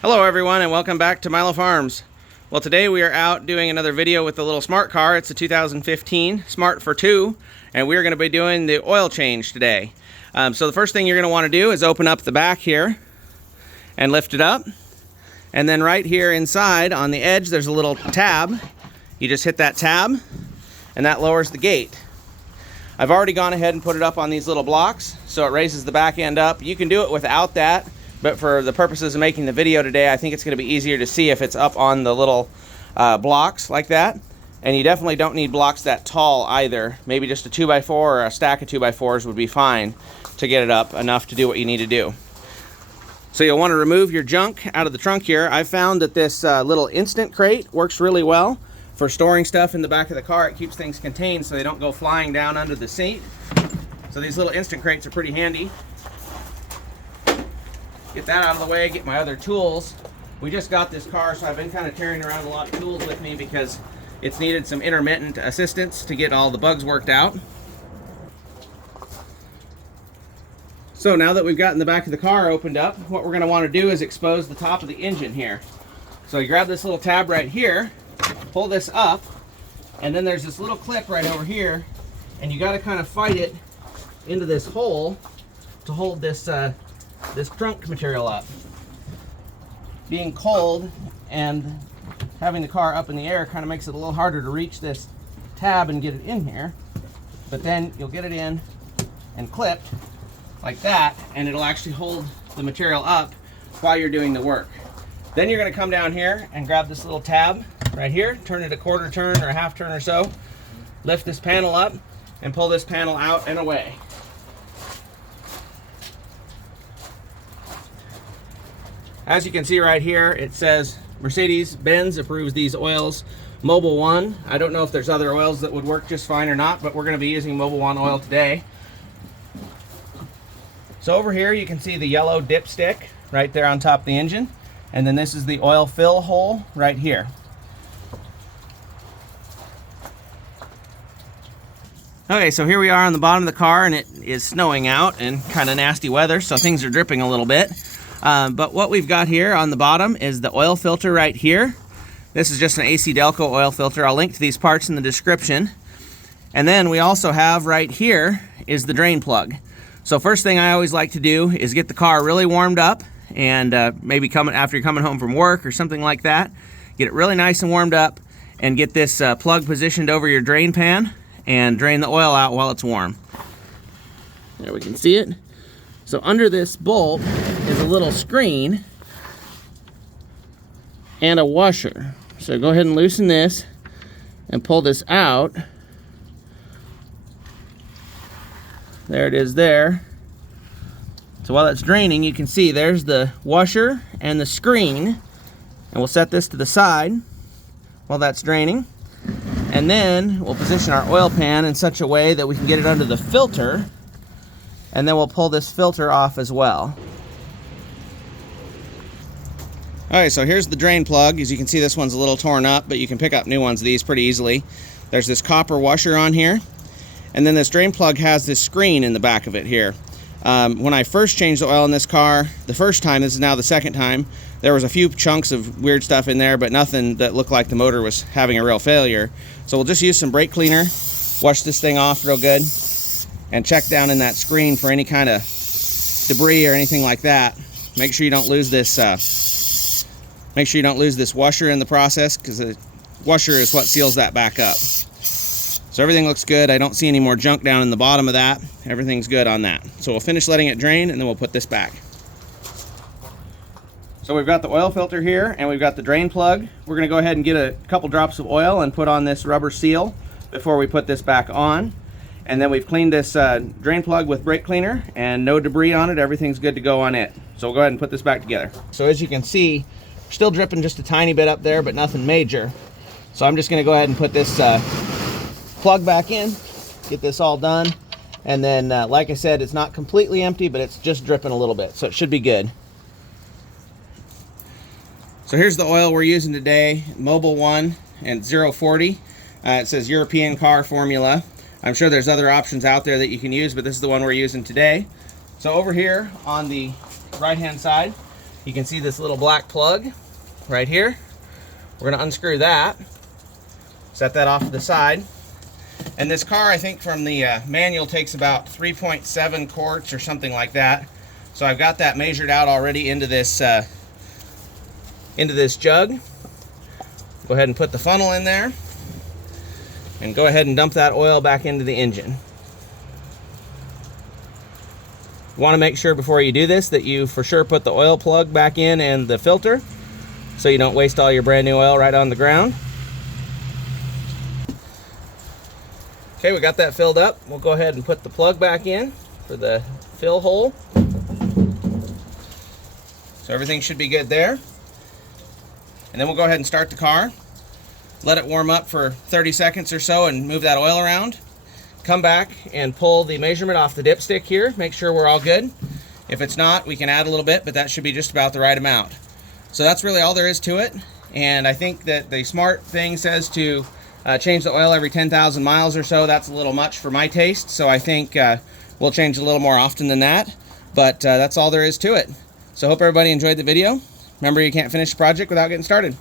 Hello everyone and welcome back to Milo Farms. Well, today we are out doing another video with the little smart car. It's a 2015 Smart Fortwo, and we're going to be doing the oil change today. So the first thing you're going to want to do is open up the back here and lift it up. And then right here inside on the edge there's a little tab. You just hit that tab and that lowers the gate. I've already gone ahead and put it up on these little blocks so it raises the back end up. You can do it without that, but for the purposes of making the video today, I think it's going to be easier to see if it's up on the little blocks like that. And you definitely don't need blocks that tall either. Maybe just a 2x4 or a stack of 2x4s would be fine to get it up enough to do what you need to do. So you'll want to remove your junk out of the trunk here. I've found that this little instant crate works really well for storing stuff in the back of the car. It keeps things contained so they don't go flying down under the seat. So these little instant crates are pretty handy. Get that out of the way, get my other tools. We just got this car, so I've been kind of carrying around a lot of tools with me because it's needed some intermittent assistance to get all the bugs worked out. So now that we've gotten the back of the car opened up, what we're going to want to do is expose the top of the engine here. So you grab this little tab right here, pull this up, and then there's this little clip right over here, and you got to kind of fight it into this hole to hold this this trunk material up. Being cold and having the car up in the air kind of makes it a little harder to reach this tab and get it in here, but then you'll get it in and clipped like that, and it'll actually hold the material up while you're doing the work. Then you're going to come down here and grab this little tab right here, turn it a quarter turn or a half turn or so, lift this panel up and pull this panel out and away. As you can see right here, it says Mercedes-Benz approves these oils. Mobil 1. I don't know if there's other oils that would work just fine or not, but we're going to be using Mobil 1 oil today. So over here you can see the yellow dipstick right there on top of the engine. And then this is the oil fill hole right here. Okay, so here we are on the bottom of the car, and it is snowing out and kind of nasty weather, so things are dripping a little bit. But what we've got here on the bottom is the oil filter right here. This is just an AC Delco oil filter. I'll link to these parts in the description. And then we also have right here is the drain plug. So first thing I always like to do is get the car really warmed up, and maybe after you're coming home from work or something like that, get it really nice and warmed up and get this plug positioned over your drain pan and drain the oil out while it's warm. There, we can see it. So under this bolt is a little screen and a washer. So go ahead and loosen this and pull this out. There it is there. So while that's draining, you can see there's the washer and the screen. And we'll set this to the side while that's draining. And then we'll position our oil pan in such a way that we can get it under the filter. And then we'll pull this filter off as well. Alright, so here's the drain plug. As you can see, this one's a little torn up, but you can pick up new ones of these pretty easily. There's this copper washer on here. And then this drain plug has this screen in the back of it here. When I first changed the oil in this car, the first time, this is now the second time, there was a few chunks of weird stuff in there, but nothing that looked like the motor was having a real failure. So we'll just use some brake cleaner, wash this thing off real good, and check down in that screen for any kind of debris or anything like that. Make sure you don't lose this washer in the process, because the washer is what seals that back up. So everything looks good. I don't see any more junk down in the bottom of that. Everything's good on that. So we'll finish letting it drain, and then we'll put this back. So we've got the oil filter here, and we've got the drain plug. We're going to go ahead and get a couple drops of oil and put on this rubber seal before we put this back on. And then we've cleaned this drain plug with brake cleaner, and no debris on it. Everything's good to go on it. So we'll go ahead and put this back together. So as you can see, we're still dripping just a tiny bit up there, but nothing major. So I'm just going to go ahead and put this plug back in, get this all done. And then, like I said, it's not completely empty, but it's just dripping a little bit. So it should be good. So here's the oil we're using today, Mobil 1 and 040. It says European car formula. I'm sure there's other options out there that you can use, but this is the one we're using today. So over here on the right hand side, You can see this little black plug right here. We're going to unscrew that, set that off to the side. And this car, I think from the manual, takes about 3.7 quarts or something like that. So I've got that measured out already into this jug. Go ahead and put the funnel in there, and go ahead and dump that oil back into the engine. You want to make sure before you do this that you for sure put the oil plug back in and the filter, so you don't waste all your brand new oil right on the ground. Okay, we got that filled up. We'll go ahead and put the plug back in for the fill hole. So everything should be good there. And then we'll go ahead and start the car. Let it warm up for 30 seconds or so and move that oil around. Come back and pull the measurement off the dipstick here. Make sure we're all good. If it's not, we can add a little bit, but that should be just about the right amount. So that's really all there is to it. And I think that the smart thing says to change the oil every 10,000 miles or so. That's a little much for my taste, so I think we'll change a little more often than that. But that's all there is to it. So hope everybody enjoyed the video. Remember, you can't finish a project without getting started.